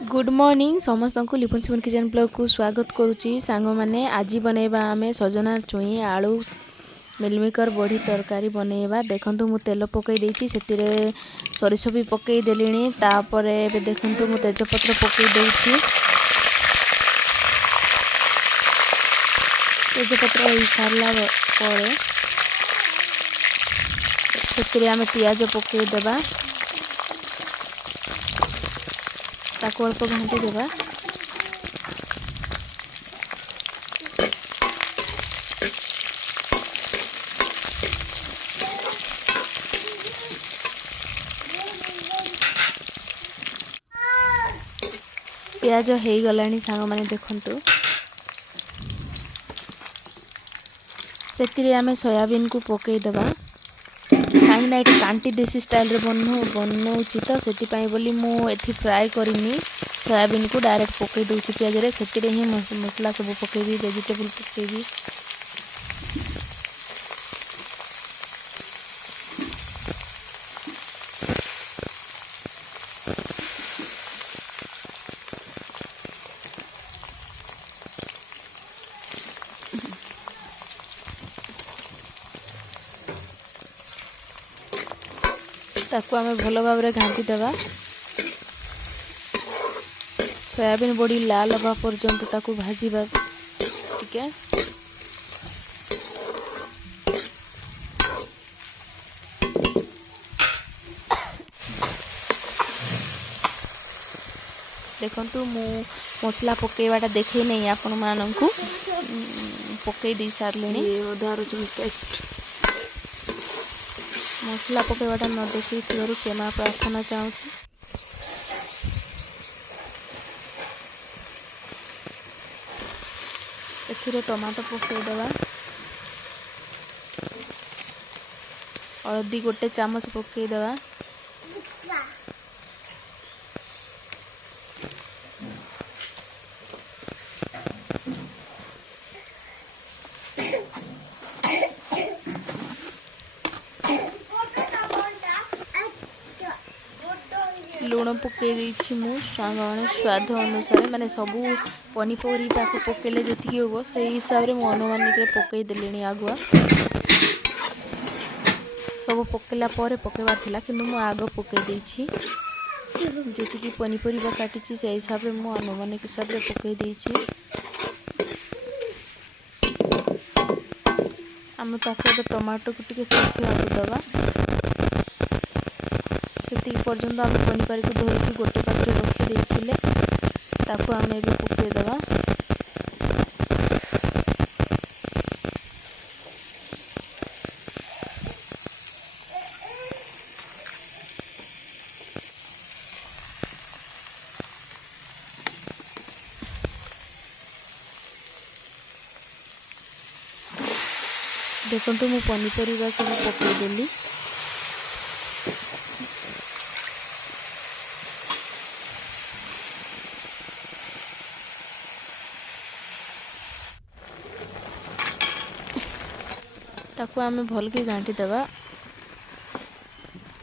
Good morning समस्त को लिपुन Sipun kitchen blog को स्वागत करुच्ची सांग मैंने आज बनैबा आमे सजना छुई आलू मिलमिकर बड़ी तरकारी बनैबा देखंतु मु तेल पकई देछि सेतिरे सरिष भी पकई देलिनी तापरे बे देखंतु मु तेजपत्र पकई देछि तेजपत्र होई सारला परे सेतिरे आमे पियाज पकई देबा ताको अल्प घांटी देबा प्याज हो गलानी सांग माने देखंतु सेतिरे आमे सोयाबीन को पकई देबा कहीं ना कांटी देसी स्टाइल रे बनौची तो से बोली मुझे फ्राए करनी सोयाबीन को डायरेक्ट पकई दूसरी पियाज रे से ही मसला सब पकईबी वेजिटेबल पकईबी ताको आमे भलो भाव रे घांटी देबा सोयाबीन बड़ी लाल हवा पर्यंत ताको भाजीबा ठीक है। देखंतु मु मसला पकेवाटा देखै नै आपण माननकु पकई दी सारलेनी अधा रसुन पेस्ट मसला पकेवाटा न देखी थोरू क्षमा प्रार्थना चाहूँगी। एथिरे टमाटो पकईदेवा हलदी गोटे चामच पकईदेवा लुण पकई देछि मु सांगने स्वाद अनुसार माने सबू पनीपरिया को पकेले जति होबो से हिसाब रे मु अनुमानिक रे पकई देलेनी आगुआ सब पकेला परे पकेबार थिला किंतु मु आगो पकई देछि जति की पनीपरिया काटिछि से हिसाब रे मु अनुमानिक हिसाब रे पकई देछि हम ताके टमाटो को टिके सिझिया दबा से पर्यंत आम पनीपर को धोई गोटे पात्र रखी देते ताको आम ए पकईदेवा देखो मु पनीपरिया सब पकईदेली ताको आमे भल के घांटी देबा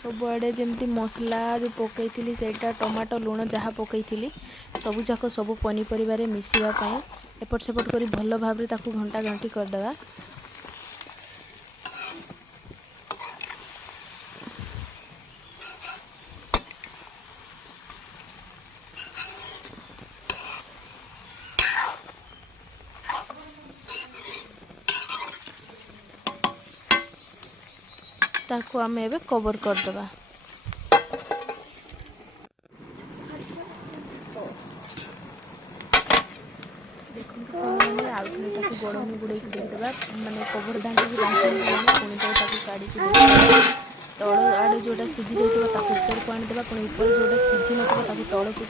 सब आड़े जमती मसला जो पकई थी सेटा टमाटो लुण जहाँ पकई थी सबू जाक सब पनीपरिया रे मिसिबा पई एपट सेपट करी भल भाव रे ताको घंटा घंटी कर देबा ताको आमे एबे कवर कर देबा देखो सामने आउटले ताको गरम गुडे के दे देबा माने कवर ढांकी के बांधी पुणी तो ताको काढी के तळ आडे जोटा सिझी जाइतबा ताको ऊपर को आनी देबा पुणी ऊपर जोटा सिझी नतबा ताको तळ को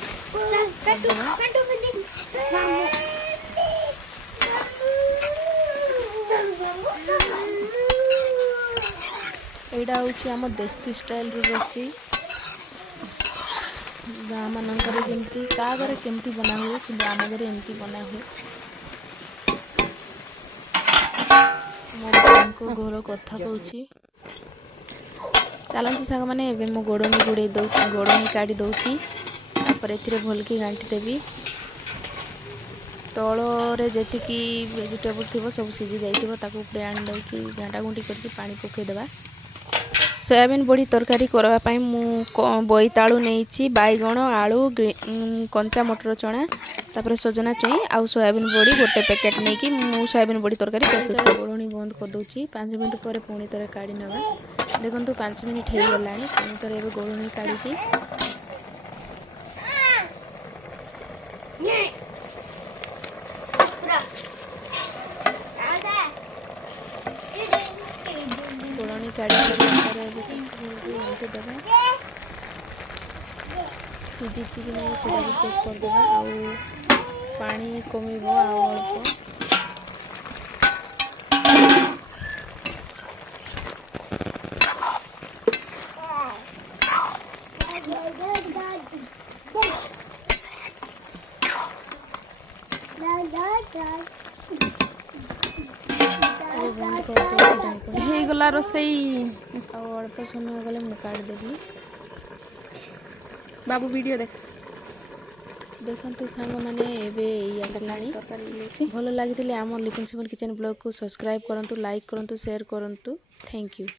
एटा हूँ आम देसी स्टाइल रोषे गाँ मानक जमी क्या घरे केमती बना हुए कि आम घरे एमती बना हुए मो घर कथा कहूँ चलती सांग मैंने मो गोड़नी गुड़े गोड़नी काढ़ी दौची तापर एथिरे भलकी घांटी देबी तଳରେ ଯେତିକି ଭେଜିଟେବୁଲ୍ ଥିବ ସବୁ ସିଝି ଯାଇଥିବ ତାକୁ ଉପରେ ଆଣି ଦେଇକି ଘାଣ୍ଟା ଘୁଣ୍ଟି କରିକି ପାଣି ପକାଇଦେବା। ସୋୟାବିନ୍ ବଡ଼ି ତରକାରୀ କରିବା ପାଇଁ ମୁଁ ବୋଇତାଳୁ ନେଇଛି, ବାଇଗଣ, ଆଳୁ, କଞ୍ଚା ମଟର ଚଣା, ତାପରେ ସଜନା ଛୁଇଁ ଆଉ ସୋୟାବିନ୍ ବଡ଼ି ଗୋଟେ ପ୍ୟାକେଟ୍ ନେଇକି ମୁଁ ସୋୟାବିନ୍ ବଡ଼ି ତରକାରୀ ପ୍ରସ୍ତୁତ ଗୋଳଣି ବନ୍ଦ କରିଦେଉଛି। 5 ମିନିଟ୍ ପରେ ପୁଣି ଥରେ କାଢ଼ି ନେବା। ଦେଖନ୍ତୁ 5 ମିନିଟ୍ ହେଇଗଲାଣି। ପୁଣି ଥରେ ଏବେ ଗୋଳଣି କାଢ଼ିକି ଗୋଳଣି କାଢ଼ି ସାରିଲା ପରେ ଏବେ ଘାଣ୍ଟି ଦେବା। ସିଝିଛି କି ନାହିଁ ସେଇଟାକୁ ଚେକ୍ କରିଦେବା। ଆଉ ପାଣି କମିବ ଆଉ ଅଳ୍ପ। ହେଇଗଲା ରୋଷେଇ। ଆଉ ଅଳ୍ପ ସମୟ ଗଲେ ମୁଁ କାଢ଼ିଦେବି। ବାବୁ ଭିଡ଼ିଓ ଦେଖନ୍ତୁ ସାଙ୍ଗମାନେ ଏବେ ଏଇ ଆସିଲାଣି। ଭଲ ଲାଗିଥିଲେ ଆମ ଲିପନ୍ ସିପନ୍ କିଚେନ୍ ବ୍ଲଗ୍କୁ ସବସ୍କ୍ରାଇବ୍ କରନ୍ତୁ, ଲାଇକ୍ କରନ୍ତୁ, ସେୟାର କରନ୍ତୁ। Thank you.